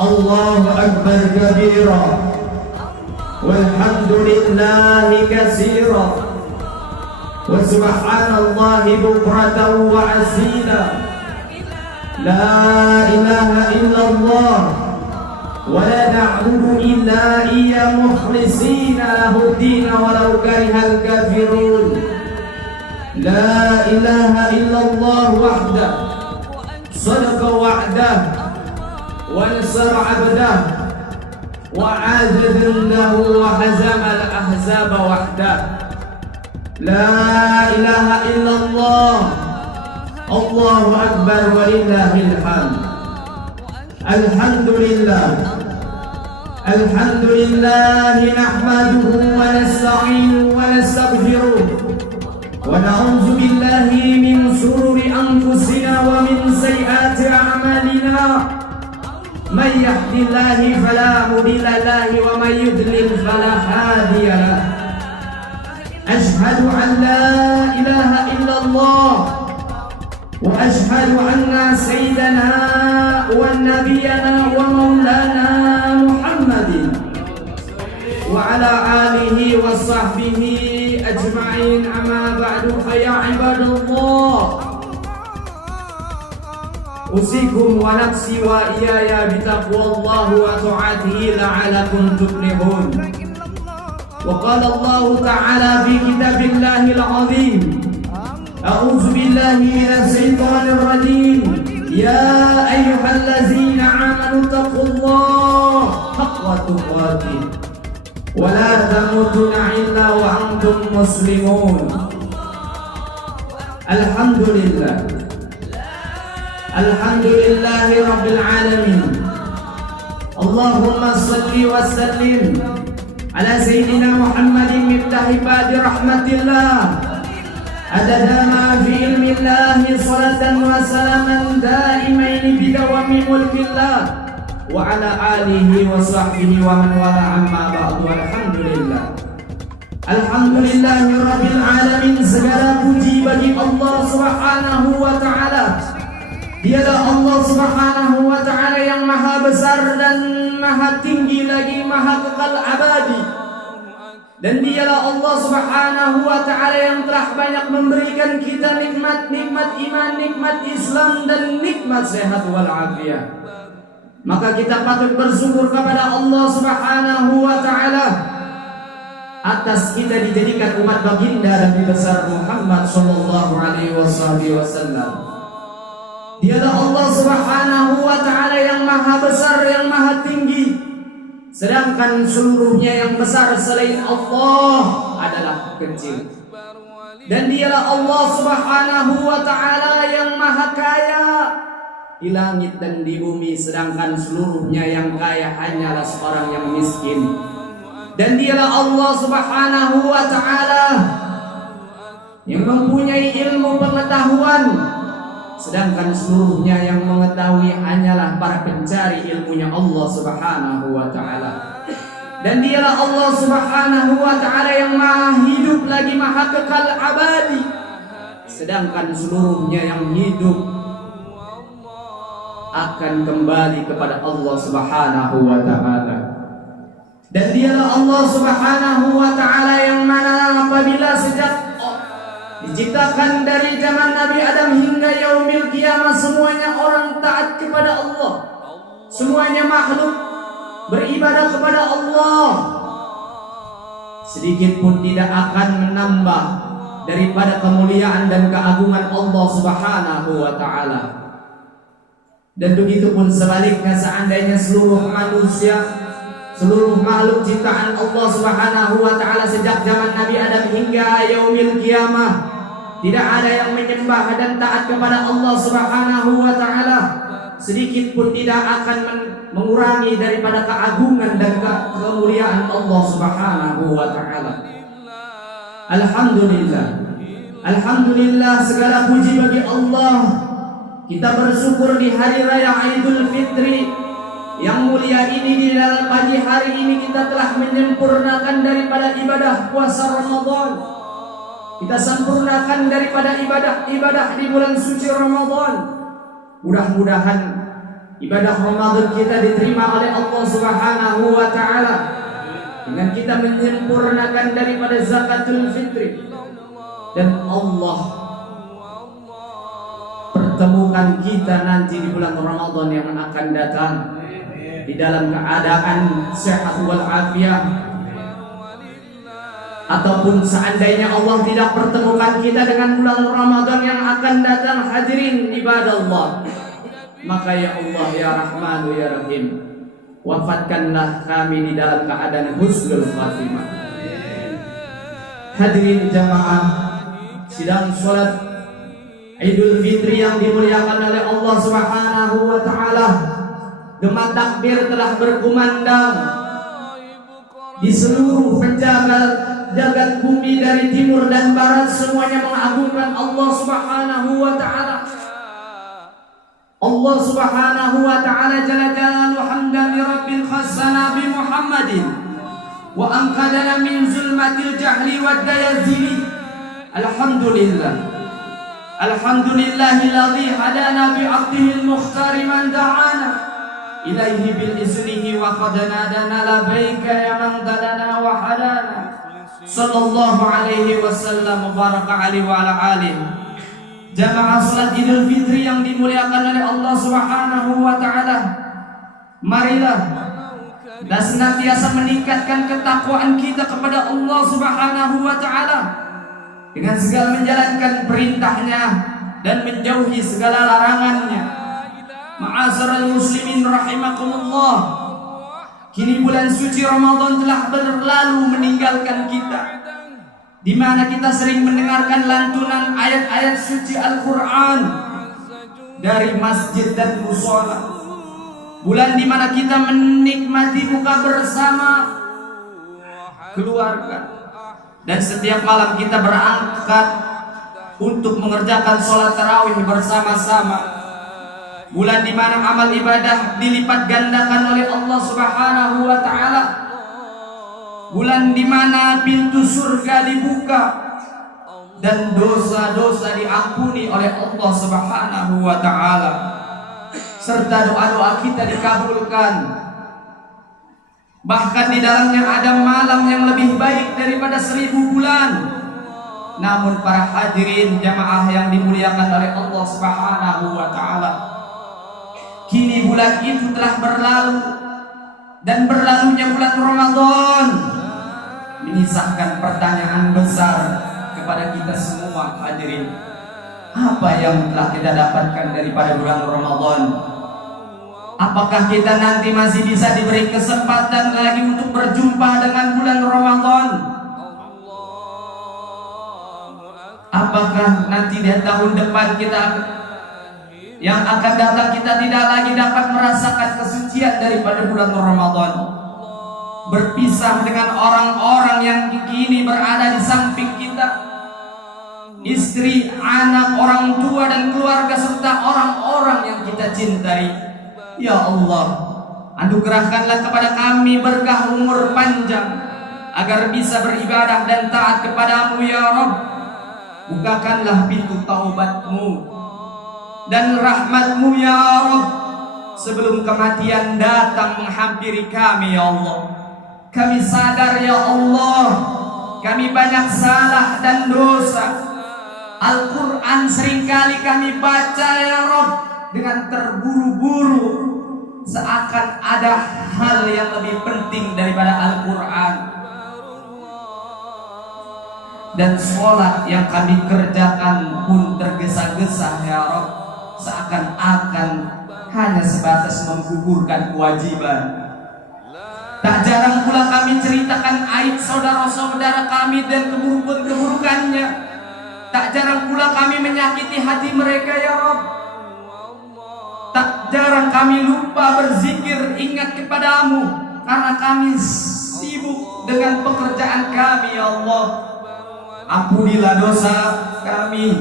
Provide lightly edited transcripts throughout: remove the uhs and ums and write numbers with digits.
الله أكبر كبيرا والحمد لله كثيرا وسبحان الله بكرة وأصيلا لا إله إلا الله ولا نعبد إلا إياه مخلصين له الدين ولو كره الكافرون لا إله إلا الله وحده صدق وعده ونصر عبده وعاذ له وهزم الأحزاب وحده لا إله إلا الله الله أكبر ولله الحمد الحمد لله الحمد لله نحمده ونستعينه ونستغفره ونعوذ بالله من شرور أنفسنا ومن سيئات أعمالنا من يهد الله فلا مضل له ومن يضلل فلا هادي له أشهد أن لا إله إلا الله وأشهد أن سيدنا ونبينا ومولانا محمد وعلى آله وصحبه أجمعين أما بعد فيا عباد الله أوصيكم ونفسي وإياي بتقوى الله وطاعته لعلكم تفلحون وقال الله تعالى في كتاب الله العظيم أعوذ بالله من الشيطان الرجيم يا أيها الذين آمنوا اتقوا الله حق تقاته ولا تموتن إلا وأنتم مسلمون الحمد لله الحمد لله رب العالمين اللهم صل وسلم على سيدنا محمد مفتاح باب رحمة الله عدد ما في علم الله صلاة وسلاما دائمين بدوام ملك الله وعلى آله وصحبه ومن والاه أما بعد والحمد لله Alhamdulillahi Rabbil Alamin. Segala puji bagi Allah Subhanahu wa Ta'ala. Dialah Allah Subhanahu wa Ta'ala yang maha besar dan maha tinggi lagi, maha kekal abadi. Dan dialah Allah Subhanahu wa Ta'ala yang telah banyak memberikan kita nikmat-nikmat iman, nikmat Islam dan nikmat sehat wal afiat. Maka kita patut bersyukur kepada Allah Subhanahu wa Ta'ala atas kita dijadikan umat baginda Nabi besar Muhammad sallallahu alaihi wasallam. Dialah Allah Subhanahu wa Ta'ala yang maha besar, yang maha tinggi. Sedangkan seluruhnya yang besar selain Allah adalah kecil. Dan dialah Allah Subhanahu wa Ta'ala yang maha kaya di langit dan di bumi, sedangkan seluruhnya yang kaya hanyalah seorang yang miskin. Dan dialah Allah Subhanahu wa Ta'ala yang mempunyai ilmu pengetahuan, sedangkan seluruhnya yang mengetahui hanyalah para pencari ilmunya Allah Subhanahu wa Ta'ala. Dan dialah Allah Subhanahu wa Ta'ala yang maha hidup lagi, maha kekal abadi, sedangkan seluruhnya yang hidup akan kembali kepada Allah Subhanahu wa Ta'ala. Dan dialah Allah Subhanahu wa Ta'ala yang mana apabila sejak diciptakan dari zaman Nabi Adam hingga yaumil kiamat, semuanya orang taat kepada Allah, semuanya makhluk beribadah kepada Allah, sedikit pun tidak akan menambah daripada kemuliaan dan keagungan Allah Subhanahu wa Ta'ala. Dan begitu pun sebaliknya, seandainya seluruh manusia, seluruh makhluk ciptaan Allah Subhanahu wa Ta'ala sejak zaman Nabi Adam hingga yaumil kiamah tidak ada yang menyembah dan taat kepada Allah Subhanahu wa Ta'ala, sedikit pun tidak akan mengurangi daripada keagungan dan kemuliaan Allah Subhanahu wa Ta'ala. Alhamdulillah, alhamdulillah, segala puji bagi Allah. Kita bersyukur di hari raya Idul Fitri yang mulia ini, di dalam pagi hari ini kita telah menyempurnakan daripada ibadah puasa Ramadan. Kita sempurnakan daripada ibadah-ibadah di bulan suci Ramadan. Mudah-mudahan ibadah Ramadan kita diterima oleh Allah Subhanahu wa taala dengan kita menyempurnakan daripada zakatul fitri, dan Allah pertemukan kita nanti di bulan Ramadan yang akan datang di dalam keadaan sehat wal afiat. Ataupun seandainya Allah tidak pertemukan kita dengan bulan Ramadan yang akan datang, hadirin ibadah Allah, maka ya Allah ya Rahman ya Rahim, wafatkanlah kami di dalam keadaan husnul khatimah. Hadirin jamaah sidang salat Idul Fitri yang dimuliakan oleh Allah Subhanahu wa taala, gema takbir telah berkumandang di seluruh penjaga jagat bumi dari timur dan barat, semuanya mengagungkan Allah Subhanahu wa taala. Allah Subhanahu wa taala jalla jalaluhu hamdan li rabbil khassana bi Muhammadin wa anqadana min zulmatil jahli wad dayazili. Alhamdulillah, alhamdulillahilladzi hadana bi 'abdihi al-mukhtar man da'ana ilaihi bil iznihi wa qadana dana labaika ya man dalana wa hadana sallallahu alaihi wasallam baraka alaihi wa ala alihi. Jamaah salat Idul Fitri yang dimuliakan oleh Allah Subhanahu wa taala, marilah dan senantiasa meningkatkan ketakwaan kita kepada Allah Subhanahu wa taala dengan segala menjalankan perintahnya dan menjauhi segala larangannya. Ma'asyiral muslimin rahimakumullah, kini bulan suci Ramadan telah berlalu meninggalkan kita, di mana kita sering mendengarkan lantunan ayat-ayat suci Al-Quran dari masjid dan mushola. Bulan di mana kita menikmati buka bersama keluarga, dan setiap malam kita berangkat untuk mengerjakan sholat tarawih bersama-sama. Bulan di mana amal ibadah dilipat gandakan oleh Allah Subhanahu wa taala. Bulan di mana pintu surga dibuka dan dosa-dosa diampuni oleh Allah Subhanahu wa taala, serta doa-doa kita dikabulkan. Bahkan di dalamnya ada malam yang lebih baik daripada 1000 bulan. Namun para hadirin jamaah yang dimuliakan oleh Allah Subhanahu wa taala, kini bulan itu telah berlalu, dan berlalunya bulan Ramadan menyisakan pertanyaan besar kepada kita semua hadirin. Apa yang telah kita dapatkan daripada bulan Ramadan? Apakah kita nanti masih bisa diberi kesempatan lagi untuk berjumpa dengan bulan Ramadan? Apakah nanti di tahun depan kita yang akan datang kita tidak lagi dapat merasakan kesucian daripada bulan Ramadan, berpisah dengan orang-orang yang kini berada di samping kita, istri, anak, orang tua dan keluarga serta orang-orang yang kita cintai. Ya Allah, anugerahkanlah kepada kami berkah umur panjang agar bisa beribadah dan taat kepadamu ya Rabb. Bukakanlah pintu taubatmu dan rahmatmu ya Rabb sebelum kematian datang menghampiri kami ya Allah. Kami sadar ya Allah, kami banyak salah dan dosa. Al-Quran seringkali kami baca ya Rabb dengan terburu-buru, seakan ada hal yang lebih penting daripada Al-Quran. Dan sholat yang kami kerjakan pun tergesa-gesa ya Rabb, seakan-akan hanya sebatas menggugurkan kewajiban. Tak jarang pula kami ceritakan aib saudara-saudara kami dan keburukan-keburukannya. Tak jarang pula kami menyakiti hati mereka ya Rabb. Tak jarang kami lupa berzikir ingat kepadamu karena kami sibuk dengan pekerjaan kami ya Allah. Ampunilah dosa kami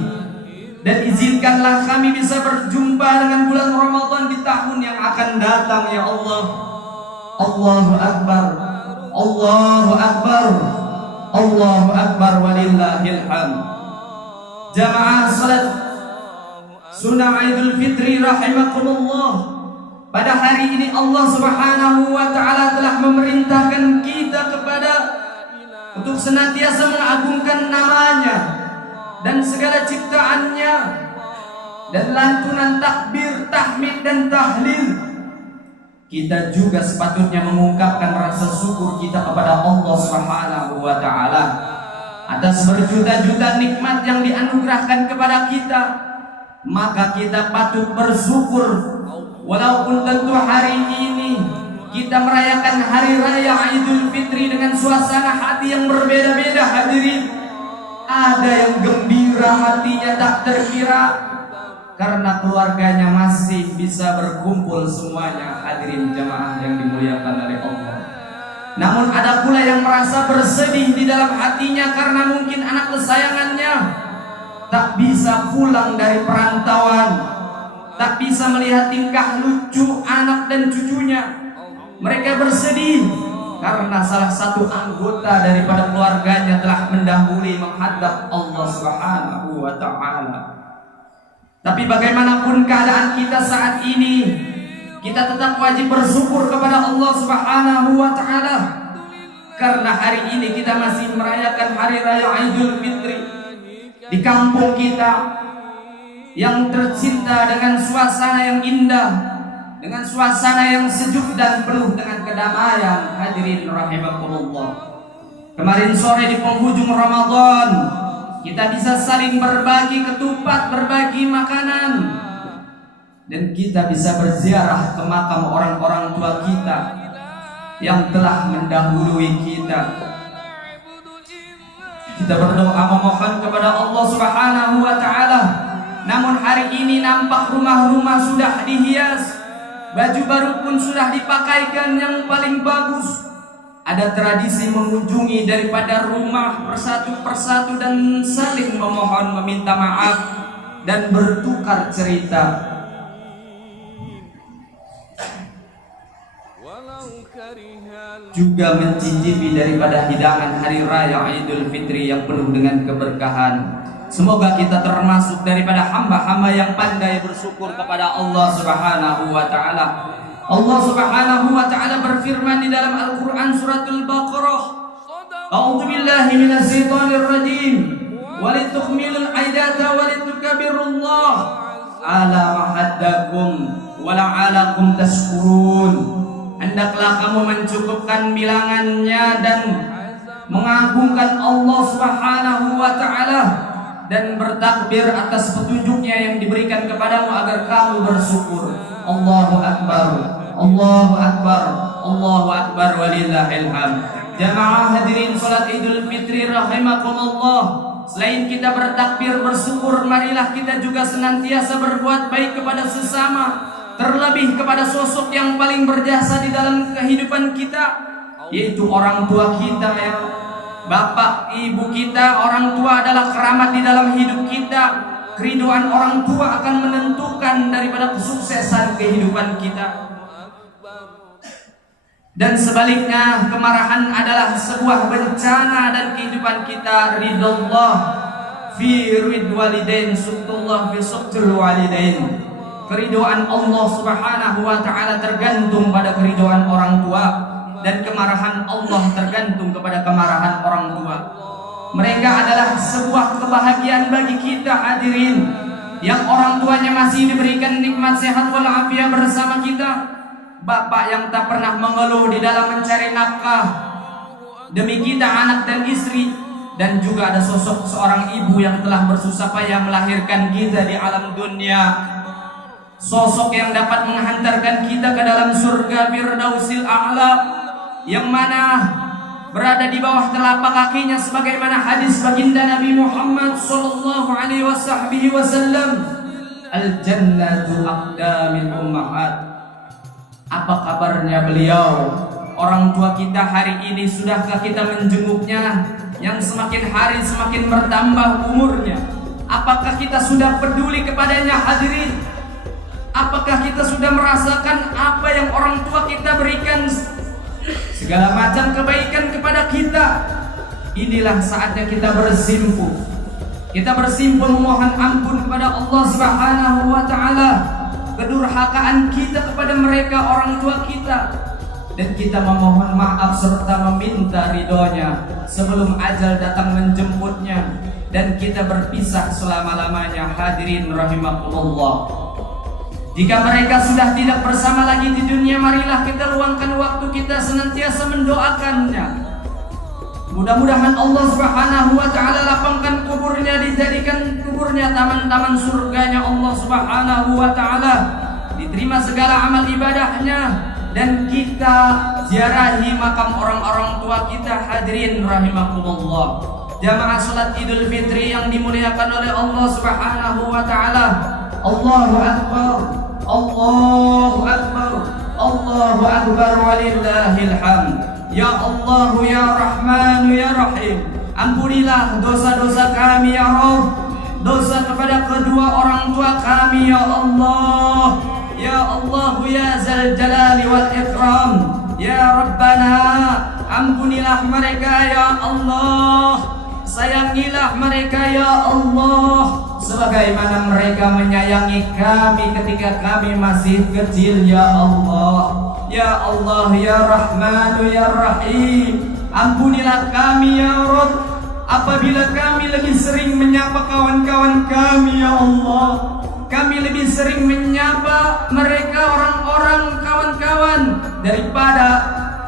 dan izinkanlah kami bisa berjumpa dengan bulan Ramadan di tahun yang akan datang ya Allah. Allahu Akbar, Allahu Akbar, Allahu Akbar walillahil hamd. Jamaah salat Sunnah Idul Fitri rahimakumullah, Pada hari ini Allah Subhanahu wa taala telah memerintahkan kita untuk senantiasa mengagungkan namanya dan segala ciptaannya, dan lantunan takbir, tahmid dan tahlil. Kita juga sepatutnya mengungkapkan rasa syukur kita kepada Allah Subhanahu wa taala atas berjuta-juta nikmat yang dianugerahkan kepada kita. Maka kita patut bersyukur, walaupun tentu hari ini kita merayakan hari raya Idul Fitri dengan suasana hati yang berbeda-beda hadirin. Ada yang gembira hatinya tak terkira karena keluarganya masih bisa berkumpul semuanya, hadirin jamaah yang dimuliakan oleh Allah. Namun ada pula yang merasa bersedih di dalam hatinya karena mungkin anak kesayangannya tak bisa pulang dari perantauan, tak bisa melihat tingkah lucu anak dan cucunya. Mereka bersedih karena salah satu anggota daripada keluarganya telah mendahului menghadap Allah Subhanahu wa taala. Tapi bagaimanapun keadaan kita saat ini, kita tetap wajib bersyukur kepada Allah Subhanahu wa taala karena hari ini kita masih merayakan hari raya Idul Fitri di kampung kita yang tercinta dengan suasana yang indah, dengan suasana yang sejuk dan penuh dengan kedamaian. Hadirin rahimakumullah. Kemarin sore di penghujung Ramadan kita bisa saling berbagi ketupat, berbagi makanan, dan kita bisa berziarah ke makam orang-orang tua kita yang telah mendahului kita. Kita berdoa memohon kepada Allah Subhanahu wa taala. Namun hari ini nampak rumah-rumah sudah dihias, baju baru pun sudah dipakaikan yang paling bagus. Ada tradisi mengunjungi daripada rumah persatu-persatu dan saling memohon, meminta maaf dan bertukar cerita. Juga mencicipi daripada hidangan hari raya Idul Fitri yang penuh dengan keberkahan. Semoga kita termasuk daripada hamba-hamba yang pandai bersyukur kepada Allah Subhanahu wa taala. Allah Subhanahu wa taala berfirman di dalam Al-Qur'an suratul Baqarah, A'udzu billahi minasy syaithanir rajim. Walitukmilul aidata walitukabirullah ala ma haddakum wa la'alakum tashkurun. Hendaklah kamu mencukupkan bilangannya dan mengagungkan Allah Subhanahu wa taala dan bertakbir atas petunjuknya yang diberikan kepadamu agar kamu bersyukur. Allahu akbar, Allahu akbar, Allahu akbar walillahil hamd. Jamaah hadirin salat Idul Fitri rahimakumullah. Selain kita bertakbir bersyukur, marilah kita juga senantiasa berbuat baik kepada sesama, terlebih kepada sosok yang paling berjasa di dalam kehidupan kita, yaitu orang tua kita ya. Bapak, ibu kita, orang tua adalah keramat di dalam hidup kita. Keridhaan orang tua akan menentukan daripada kesuksesan kehidupan kita. Dan sebaliknya, kemarahan adalah sebuah bencana dan kehidupan kita. Ridallah fi rid walidain, suktullah fi suktul walidain. Keridhaan Allah Subhanahu wa taala tergantung pada keridhaan orang tua, dan kemarahan Allah tergantung kepada kemarahan orang tua. Mereka adalah sebuah kebahagiaan bagi kita hadirin, yang orang tuanya masih diberikan nikmat sehat walafiat bersama kita. Bapak yang tak pernah mengeluh di dalam mencari nafkah demi kita anak dan istri, dan juga ada sosok seorang ibu yang telah bersusah payah melahirkan kita di alam dunia. Sosok yang dapat menghantarkan kita ke dalam surga Firdausil A'la, yang mana berada di bawah telapak kakinya, sebagaimana hadis baginda Nabi Muhammad sallallahu alaihi wasallam, al-jannatu aqdamil ummahat. Apa kabarnya beliau? Orang tua kita hari ini, sudahkah kita menjenguknya yang semakin hari semakin bertambah umurnya? Apakah kita sudah peduli kepadanya hadirin? Apakah kita sudah merasakan apa yang orang tua kita berikan, segala macam kebaikan kepada kita? Inilah saatnya kita bersimpuh. Kita bersimpuh memohon ampun kepada Allah Subhanahu wa taala. kedurhakaan kita kepada mereka orang tua kita, dan kita memohon maaf serta meminta ridhonya sebelum ajal datang menjemputnya dan kita berpisah selama-lamanya. Hadirin rahimakumullah, jika mereka sudah tidak bersama lagi di dunia, marilah kita luangkan waktu kita senantiasa mendoakannya. Mudah-mudahan Allah Subhanahu wa ta'ala lapangkan kuburnya, dijadikan kuburnya taman-taman surganya Allah Subhanahu wa ta'ala, diterima segala amal ibadahnya, dan kita ziarahi makam orang-orang tua kita. Hadirin rahimakumullah, jamaah salat Idul Fitri yang dimuliakan oleh Allah Subhanahu wa ta'ala. Allahu Akbar, Allahu Akbar, Allahu Akbar, walillahil hamd. Ya Allah, ya Rahman, ya Rahim, ampunilah dosa-dosa kami ya Rabb, dosa kepada kedua orang tua kami ya Allah. Ya Allah, ya Zal Jalali wal Ikram, ya Rabbana, ampunilah mereka ya Allah, sayangilah mereka ya Allah, sebagaimana mereka menyayangi kami ketika kami masih kecil ya Allah. Ya Allah, ya Rahman, ya Rahim, ampunilah kami ya Rabb apabila kami lebih sering menyapa kawan-kawan kami ya Allah, kami lebih sering menyapa mereka orang-orang kawan-kawan daripada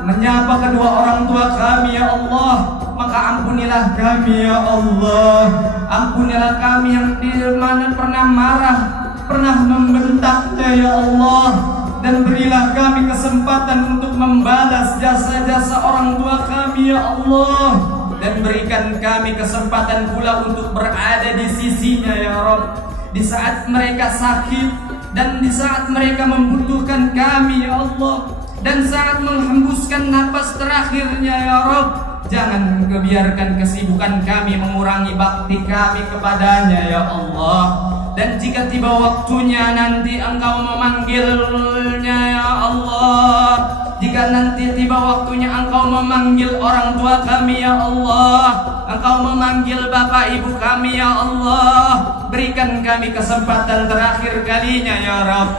menyapa kedua orang tua kami ya Allah. Maka ampunilah kami ya Allah, ampunilah kami yang di mana pernah marah, pernah membentaknya ya Allah, dan berilah kami kesempatan untuk membalas jasa-jasa orang tua kami ya Allah, dan berikan kami kesempatan pula untuk berada di sisinya ya Rabb, di saat mereka sakit dan di saat mereka membutuhkan kami ya Allah, dan saat menghembuskan napas terakhirnya ya Rabb. Jangan biarkan kesibukan kami mengurangi bakti kami kepadanya ya Allah. Dan jika tiba waktunya nanti Engkau memanggilnya ya Allah, jika nanti tiba waktunya Engkau memanggil orang tua kami ya Allah, Engkau memanggil bapak ibu kami ya Allah, berikan kami kesempatan terakhir kalinya ya Rabb,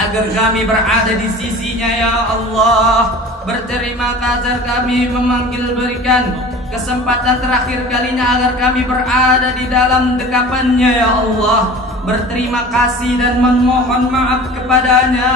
agar kami berada di sisinya ya Allah. Berterima kasih kami memanggil, berikan kesempatan terakhir kalinya agar kami berada di dalam dekapannya ya Allah. Berterima kasih dan memohon maaf kepadanya,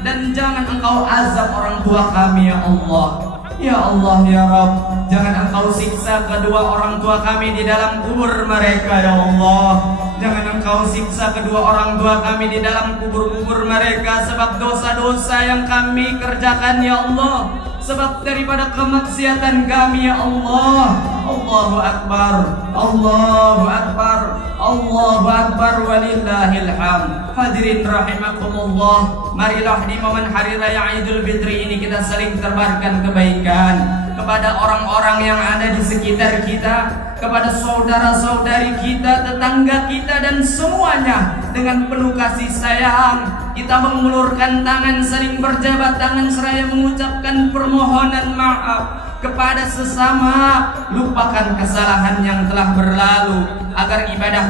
dan jangan Engkau azab orang tua kami ya Allah. Ya Allah ya Rabb, jangan Engkau siksa kedua orang tua kami di dalam kubur mereka ya Allah. Jangan Engkau siksa kedua orang tua kami di dalam kubur-kubur mereka sebab dosa-dosa yang kami kerjakan ya Allah, sebab daripada kemaksiatan kami ya Allah. Allahu Akbar, Allahu Akbar, Allahu Akbar, walillahil hamd. Hadirin rahimakumullah, marilah di momen hari raya Idul Fitri ini kita saling terbarkan kebaikan kepada orang-orang yang ada di sekitar kita, kepada saudara-saudari kita, tetangga kita, dan semuanya dengan penuh kasih sayang. Kita mengulurkan tangan, saling berjabat tangan seraya mengucapkan permohonan maaf kepada sesama. Lupakan kesalahan yang telah berlalu, agar ibadah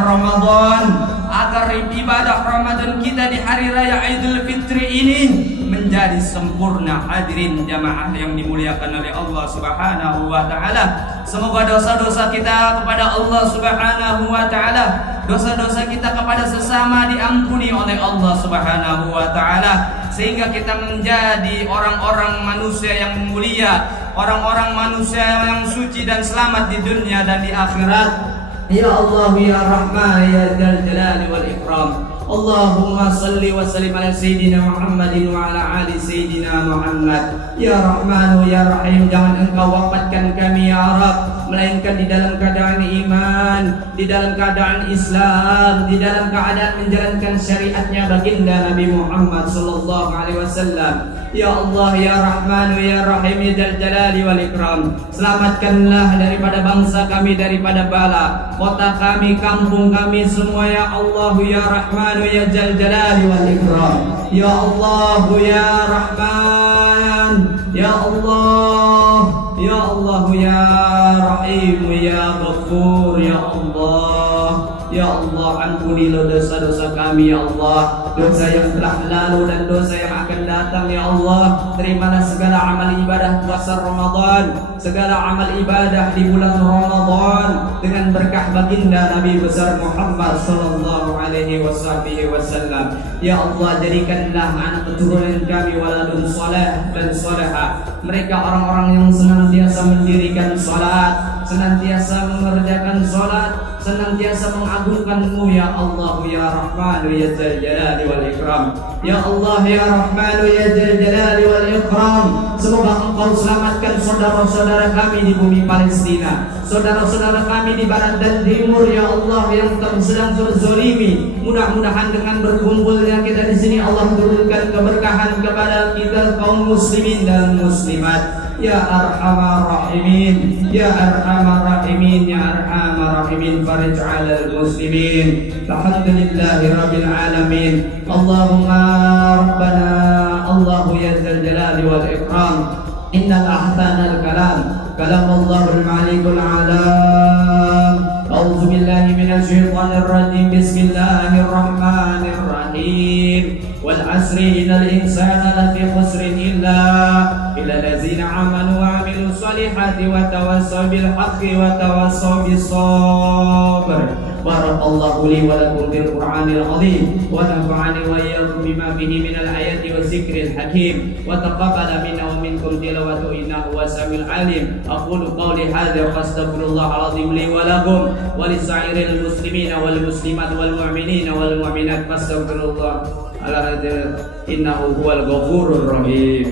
Ramadan kita di hari raya Idul Fitri ini menjadi sempurna. Hadirin jamaah yang dimuliakan oleh Allah Subhanahu wa ta'ala, semoga dosa-dosa kita kepada Allah Subhanahu wa ta'ala, dosa-dosa kita kepada sesama diampuni oleh Allah Subhanahu wa ta'ala, sehingga kita menjadi orang-orang manusia yang mulia, orang-orang manusia yang suci dan selamat di dunia dan di akhirat. Ya Allah, ya Rahman, ya Dzal Jalali wal Ikram. Allahumma salli wa sallim ala Sayyidina Muhammadin wa ala ali Sayyidina Muhammad. Ya Rahman, ya Rahim, jangan Engkau wafatkan kami ya Rabb, melainkan di dalam keadaan iman, di dalam keadaan Islam, di dalam keadaan menjalankan syariatnya baginda Nabi Muhammad sallallahu alaihi wasallam. Ya Allah, ya Rahman, ya Rahim, ya Dzal Jalali wal Ikram, selamatkanlah daripada bangsa kami daripada bala, kota kami, kampung kami semua ya Allah, ya Rahman, ya Dzal Jalali wal Ikram. Ya Allah, ya Rahman, ya Allah, ya Allah, ya Rahim, ya Ghafur, ya Allah. Ya Allah, ampunilah dosa-dosa kami ya Allah, dosa yang telah lalu dan dosa yang akan datang ya Allah. Terimalah segala amal ibadah puasa Ramadan, segala amal ibadah di bulan Ramadan dengan berkah baginda Nabi besar Muhammad sallallahu alaihi wasallam. Ya Allah, jadikanlah anak keturunan kami waladun saleh dan salehah, mereka orang-orang yang senantiasa mendirikan salat, senantiasa mengerjakan salat, senantiasa mengagungkan-Mu ya Allah ya Rahman ya Dzal Jalali wal Ikram. Ya Allah ya Rahman ya Dzal Jalali wal Ikram, semoga Engkau selamatkan saudara-saudara kami di bumi Palestina, saudara-saudara kami di barat dan timur ya Allah yang sedang terzalimi. Mudah-mudahan dengan berkumpulnya kita di sini Allah turunkan keberkahan kepada kita kaum muslimin dan muslimat. Ya Arhamar Rahimin, Ya Arhamar Rahimin, Ya Arhamar Rahimin, farij 'alal muslimin. Alhamdulillahi rabbil alamin. Allahumma rabbana Allahu ya dzal jalali wal ikram. Innal ahsanal kalam kalamallahul malikul alam. A'udzu billahi minasy syaithanir rajim. Bismillahirrahmanirrahim. Wal 'asri innal insana lafi khusrin illa allazina amanu wa 'amilus solihati wa tawassaw bil haqqi wa tawassaw bis sabr. Barakallahu li wa lakum fil Qur'anil 'azim wa nafa'ani wa iyyakum bima fihi minal ayati wa dzikril hakim wa taqabbala minna wa minkum tilawatahu innahu wasamiul alim. Aqulu qawli hadza wa astaghfirullahal 'azim li wa lakum wa lisa'iril muslimina wal muslimat wal mu'minina wal mu'minat fastaghfirullah innahu huwal ghafurur rahim.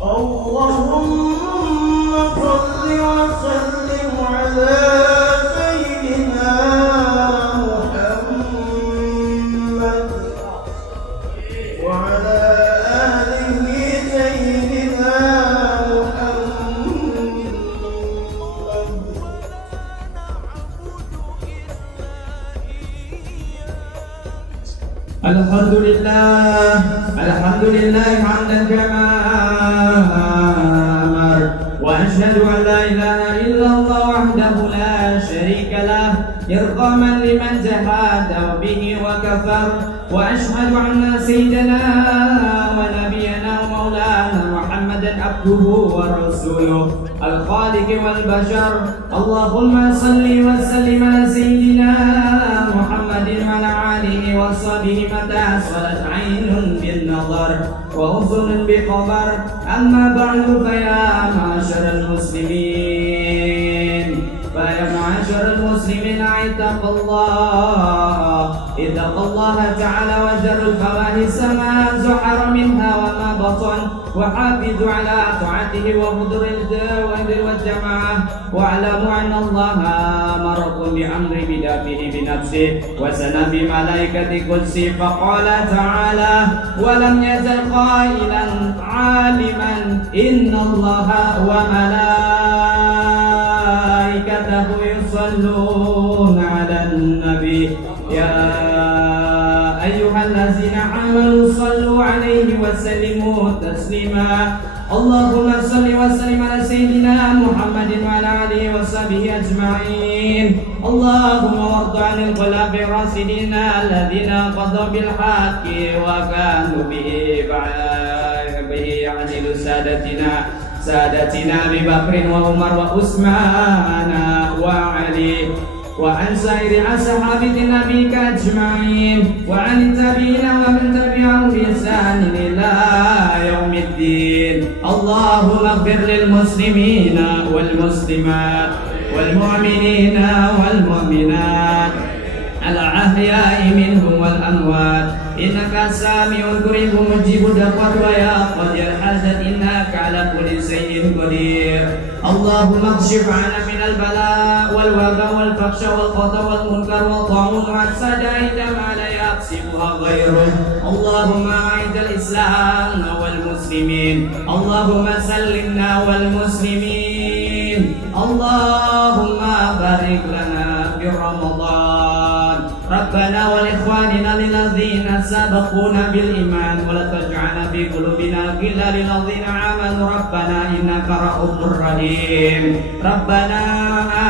Allahumma salli wa sallim ala sayyidina Muhammad wa ala alihi sayyidina Muhammad. Alhamdulillah, alhamdulillah hamdan kama amar wa ashhadu an la ilaha illallah wahdahu la syarika lah irghaman liman jahada bihi wa kafar wa ashhadu anna sayyidana wa nabiyyana maulana Muhammadan abduhu wa rasuluh al-khaliq wal bashar. Allahumma salli wa sallim ala sayyidina Muhammadin wa ala alihi wa sahbihi mata salat ainun bin nazar wa uzunun bi khabar. Amma ba'du fa ya ma'asyaral muslimin, fa ya ma'asyaral muslimin, ittaqullaha ta'ala wa jarul fawahisa ma zuhara minha wa ma batan wa hafizu ala ta'atihi wa huduril jawahir wal jamaah wa alamu anna allaha amarakum bi amri bidafihi bi nafsihi wa sana bi malaikati qudsi faqala ta'ala wa lam yazal qailan aliman inna allaha wa malaikatahu yusalluna 'alan nabi ya ayyuhallazina amanu sallu 'alaihi wa sallimu taslima. Allahumma salli wa sallim ala sayyidina Muhammadin wa ala alihi wa sahbihi ajma'in. Allahumma warda 'anil khulafa'ir rasyidin alladziina qadaw bil haqqi wa kanu bihi ya'dilu sadatina Abi Bakrin wa Umar wa Utsmana wa Ali wa an sairi ashabi nabiyika ajma'in wa an tabi'ina wa man tabi'ahum bi ihsan ila yaumiddin. Allahumma ighfir lil muslimina wal muslimat wal mu'minina wal mu'minat al ahya'i minhum wal amwat innaka sami'un qaribun mujibud da'wat wa ya qadir hajat innaka ala kulli shay'in qadir. Allahumma kshif 'anna minal bala wal waba wal fakhsha wal khata wal munkar wal ta'un wa sadaida ma la yaqsibuha ghairuh. Allahumma a'idil islam wal muslimin, Allahumma sallimna wal muslimin. Allahumma barik lana fi Ramadan ربنا ولإخواننا الذين سبقونا بالإيمان ولا تجعلنا في قلوبنا غلا للذين آمنوا ربنا إنك رؤوف رحيم ربنا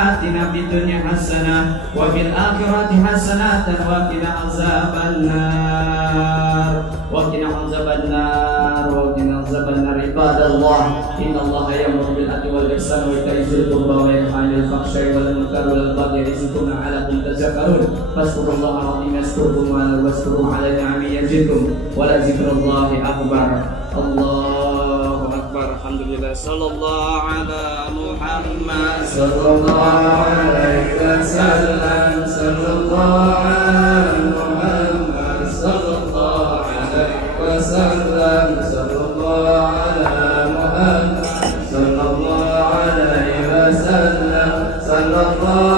آتنا في الدنيا حسنة وفي الآخرة حسنة وقنا عذاب النار وقنا عذاب النار وقنا عذاب النار عباد الله إن الله يأمر بالعدل والإحسان وإيتاء ذي القربى وينهى عن الفحشاء والمنكر والبغي يعظكم لعلكم تذكرون فاذكروا الله العظيم يذكركم واذكروه على نعمه يزدكم ولذكر الله أكبر الله أكبر الحمد لله صلى الله على محمد صلى الله عليه وسلم صلى الله على محمد صلى الله عليه وسلم صلى الله على محمد صلى الله عليه وسلم صلى الله